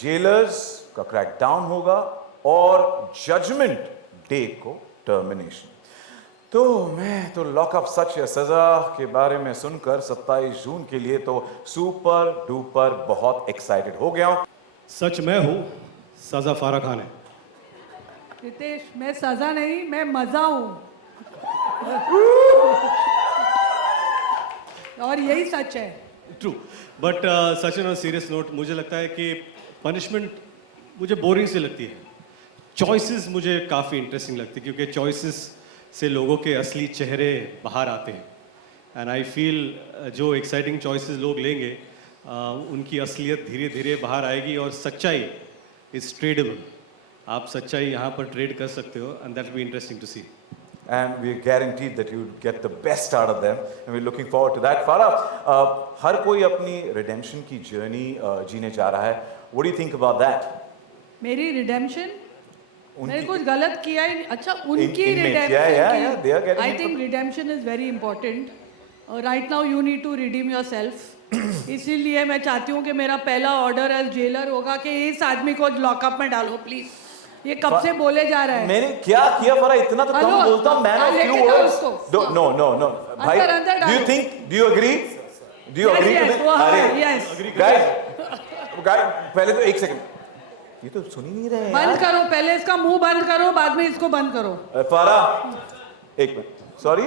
Jailers का crackdown होगा और जजमेंट डे को टर्मिनेशन। तो मैं तो लॉकअप सच या सजा के बारे में सुनकर 27 जून के लिए तो सुपर डुपर बहुत एक्साइटेड हो गया हूं। सच मैं हूँ, सजा फारा खान है। रितेश, मैं सजा नहीं, मैं मजा हूं। और यही सच है। True, but Sachin on serious note, मुझे लगता है कि पनिशमेंट मुझे बोरिंग सी लगती है। चॉइसेस मुझे काफ़ी इंटरेस्टिंग लगती है, क्योंकि चॉइसेस से लोगों के असली चेहरे बाहर आते हैं। एंड आई फील जो एक्साइटिंग चॉइसेस लोग लेंगे उनकी असलियत धीरे धीरे बाहर आएगी, और सच्चाई इज ट्रेडेबल। आप सच्चाई यहाँ पर ट्रेड कर सकते हो, and that will be interesting to see. And we're guaranteed that you get the best out of them, and we're looking forward to that. Farah, हर कोई अपनी redemption की journey जीने जा रहा है. What do you think about that? मेरी redemption, मैंने कुछ गलत किया ही नहीं। अच्छा, उनकी inmates, yeah, they are getting I it think redemption is very important. Right now you need to redeem yourself. इसीलिए मैं चाहती हूँ कि मेरा पहला ऑर्डर एज जेलर होगा कि इस आदमी को लॉकअप में डालो प्लीज। ये कब से बोले जा रहा है। मैंने क्या किया फरा? इतना तो कम बोलता हूँ, man of few words. No. भाई, do you agree? Do you agree to this? अरे, guys, पहले तो एक सेकंड, ये तो सुन ही नहीं रहे हैं। बंद करो, पहले इसका मुंह बंद करो, बाद में इसको बंद करो। फारा, एक minute, sorry.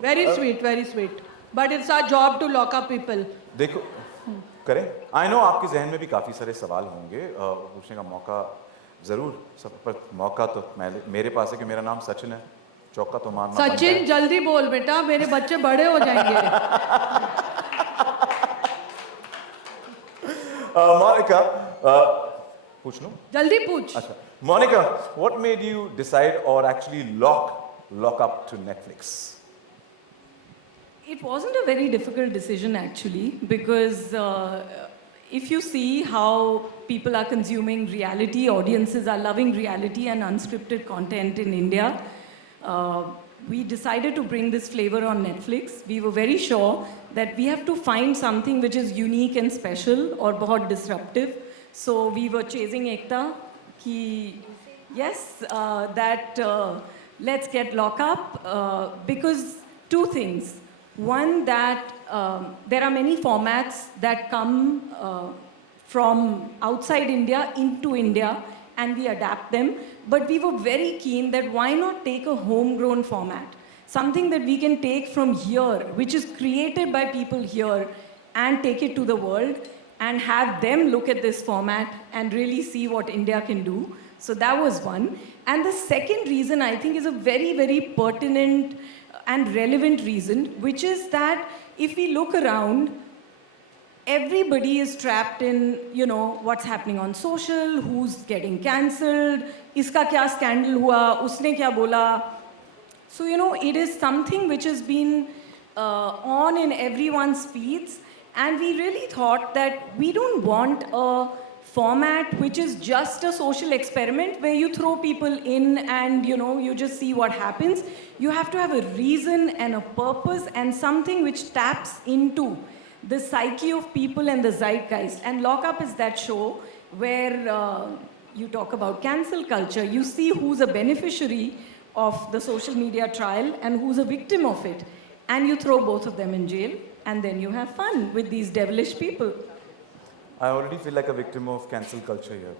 Very sweet, but it's our job to lock up people. देखो, करें। आई नो आपके जहन में भी काफ़ी सारे सवाल होंगे, पूछने का मौका ज़रूर सब, पर मौका तो मेरे पास है कि मेरा नाम सचिन है, चौका तो मारना। सचिन जल्दी बोल बेटा, मेरे बच्चे बड़े हो जाएंगे। मोनिका, पूछ लूं? जल्दी पूछ। अच्छा, Monika, what made you decide or actually lock up to Netflix? It wasn't a very difficult decision actually, because if you see how people are consuming reality, audiences are loving reality and unscripted content in India, we decided to bring this flavor on Netflix. We were very sure that we have to find something which is unique and special or bahut disruptive. So we were chasing Ekta ki yes, that let's get lock up, because two things. One, that there are many formats that come from outside India into India, and we adapt them. But we were very keen that why not take a homegrown format, something that we can take from here, which is created by people here, and take it to the world and have them look at this format and really see what India can do. So that was one. And the second reason I think is a very, very pertinent and relevant reason, which is that if we look around, everybody is trapped in, you know, what's happening on social, who's getting cancelled, iska kya scandal hua, usne kya bola. So, you know, it is something which has been on in everyone's feeds, and we really thought that we don't want a format which is just a social experiment where you throw people in and, you know, you just see what happens. You have to have a reason and a purpose and something which taps into the psyche of people and the zeitgeist. And Lock Up is that show where you talk about cancel culture. You see who's a beneficiary of the social media trial and who's a victim of it. And you throw both of them in jail, and then you have fun with these devilish people. I already feel like a victim of cancel culture here.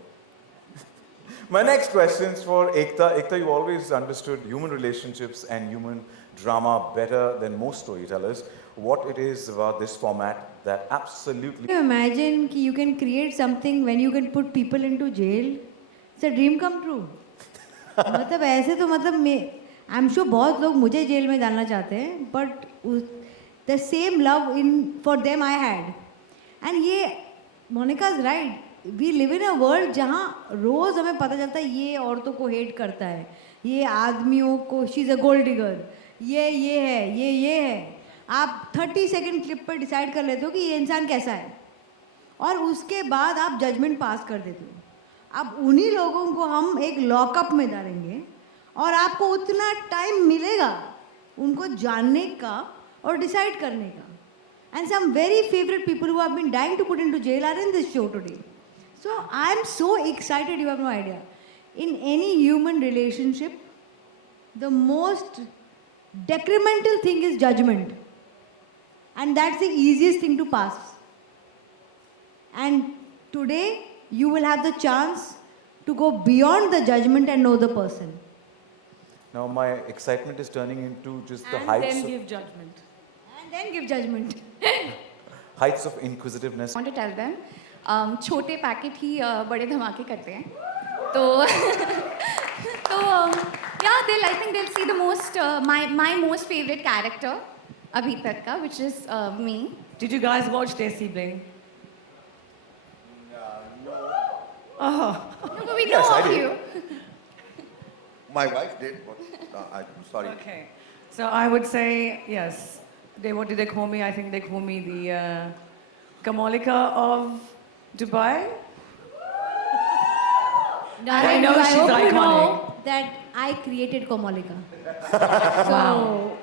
My next question is for Ekta. Ekta, you always understood human relationships and human drama better than most storytellers. What it is about this format that absolutely... Can you imagine that you can create something when you can put people into jail? It's a dream come true. मतलब ऐसे तो मतलब I'm sure बहुत लोग मुझे jail में डालना चाहते हैं, but the same love for them I had. And ये Monica's right. We live in a world जहाँ रोज़ हमें पता चलता है ये औरतों को हेट करता है, ये आदमियों को she's a gold digger, ये है, ये है। आप 30 सेकंड क्लिप पर डिसाइड कर लेते हो कि ये इंसान कैसा है, और उसके बाद आप जजमेंट पास कर देते हो। अब उन्हीं लोगों को हम एक लॉकअप में डालेंगे, और आपको उतना टाइम मिलेगा उनको जानने का और डिसाइड करने का। And some very favorite people who have been dying to put into jail are in this show today. So I am so excited, you have no idea. In any human relationship, the most detrimental thing is judgment. And that's the easiest thing to pass. And today, you will have the chance to go beyond the judgment and know the person. Now my excitement is turning into just the And heights then of, give judgment. And then give judgment. heights of inquisitiveness. want to tell them छोटे packet ही बड़े धमाके करते हैं तो तो yeah I think they'll see the most my most favorite character अभी तक का which is me. Did you guys watch Desi Bling? No, but we Yes, know I of did. you. My wife did. I'm sorry. Okay. So I would say yes. What did they call me? I think they call me the Kamalika of Dubai. I know I she's hope you iconic. know that I created Komalika. So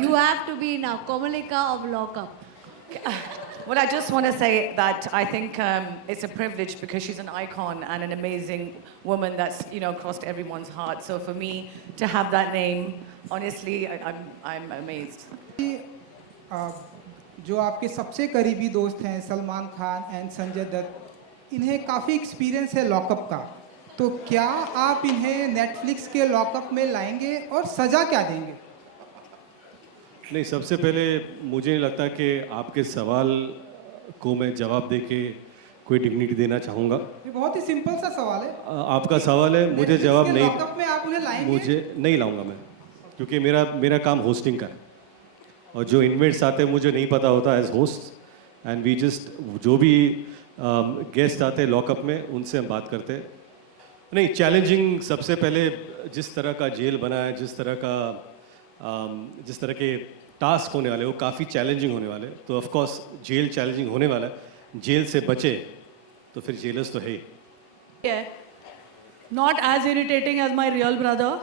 you have to be now Komalika of Lockup. Well, I just want to say that I think it's a privilege because she's an icon and an amazing woman that's crossed everyone's heart. So for me to have that name, honestly, I'm amazed. जो आपके सबसे करीबी दोस्त हैं Salman Khan and Sanjay Dutt इन्हें काफ़ी experience है lockup का तो क्या आप इन्हें नेटफ्लिक्स के लॉकअप में लाएंगे और सज़ा क्या देंगे नहीं, सबसे पहले मुझे नहीं लगता कि आपके सवाल को मैं जवाब दे के कोई डिग्निटी देना चाहूँगा। ये बहुत ही सिंपल सा सवाल है आपका सवाल है, मुझे जवाब नहीं, लॉकअप में आप उन्हें लाएंगे मुझे नहीं लाऊंगा मैं, क्योंकि मेरा काम होस्टिंग का है और जो इन्वेट्स आते हैं मुझे नहीं पता होता as host and we just जो भी गेस्ट आते हैं लॉकअप में उनसे हम बात करते हैं। नहीं, चैलेंजिंग सबसे पहले जिस तरह का जेल बना है, जिस तरह के टास्क होने वाले वो काफ़ी चैलेंजिंग होने वाले, तो ऑफ कोर्स जेल चैलेंजिंग होने वाला है। जेल से बचे तो फिर जेलर्स तो है ही। Yeah. Not as irritating as my real brother,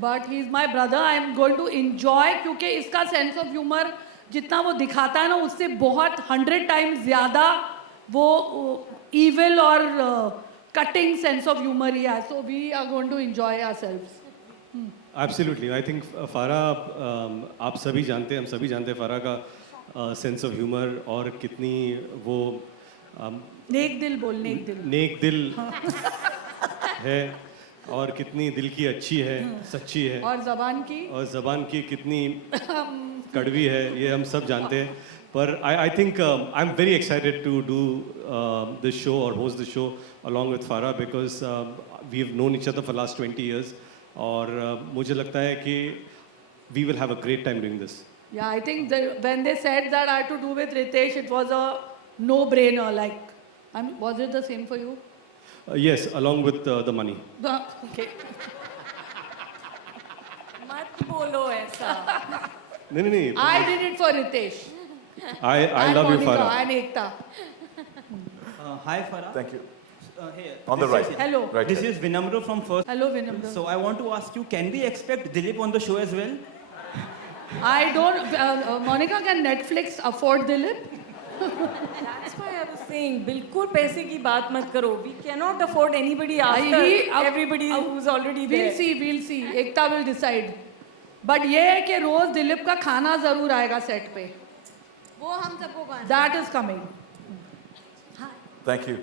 but he's my brother. I'm going to enjoy क्योंकि इसका sense of humor जितना वो दिखाता है ना उससे बहुत 100 times ज़्यादा वो evil और cutting sense of humor ही है. So we are going to enjoy ourselves. Absolutely, I think फारा आप सभी जानते हैं, हम सभी जानते हैं फारा का सेंस ऑफ ह्यूमर और कितनी वो नेक दिल बोल, नेक दिल. नेक दिल है और कितनी दिल की अच्छी है, सच्ची है, और ज़बान की और ज़बान की कितनी कड़वी है, ये हम सब जानते हैं। पर I think I am very excited to do this show और host this show along with Farah because we have known each other for last 20 years और मुझे लगता है कि we will have a great time doing this. Yeah, I think when they said that I had to do with Ritesh, it was a no-brainer. Like, was it the same for you? Yes, along with the money. Okay. मत बोलो ऐसा। नहीं I did it for Ritesh. I and love you, Monica Farah. and Ekta. Hi Farah. Thank you. Here. On the This right. is- Hello. Right This here. is Vinamra from First. Hello, Vinamra. So I want to ask you, can we expect Dilip on the show as well? I don't. Monica, can Netflix afford Dilip? That's why I was saying बिल्कुल पैसे की बात मत करो। We cannot afford anybody after everybody who's already there. We'll see. Ekta will decide. But ये है कि रोज दिलीप का खाना जरूर आएगा सेट पे. वो हम सबको That is coming. Thank you.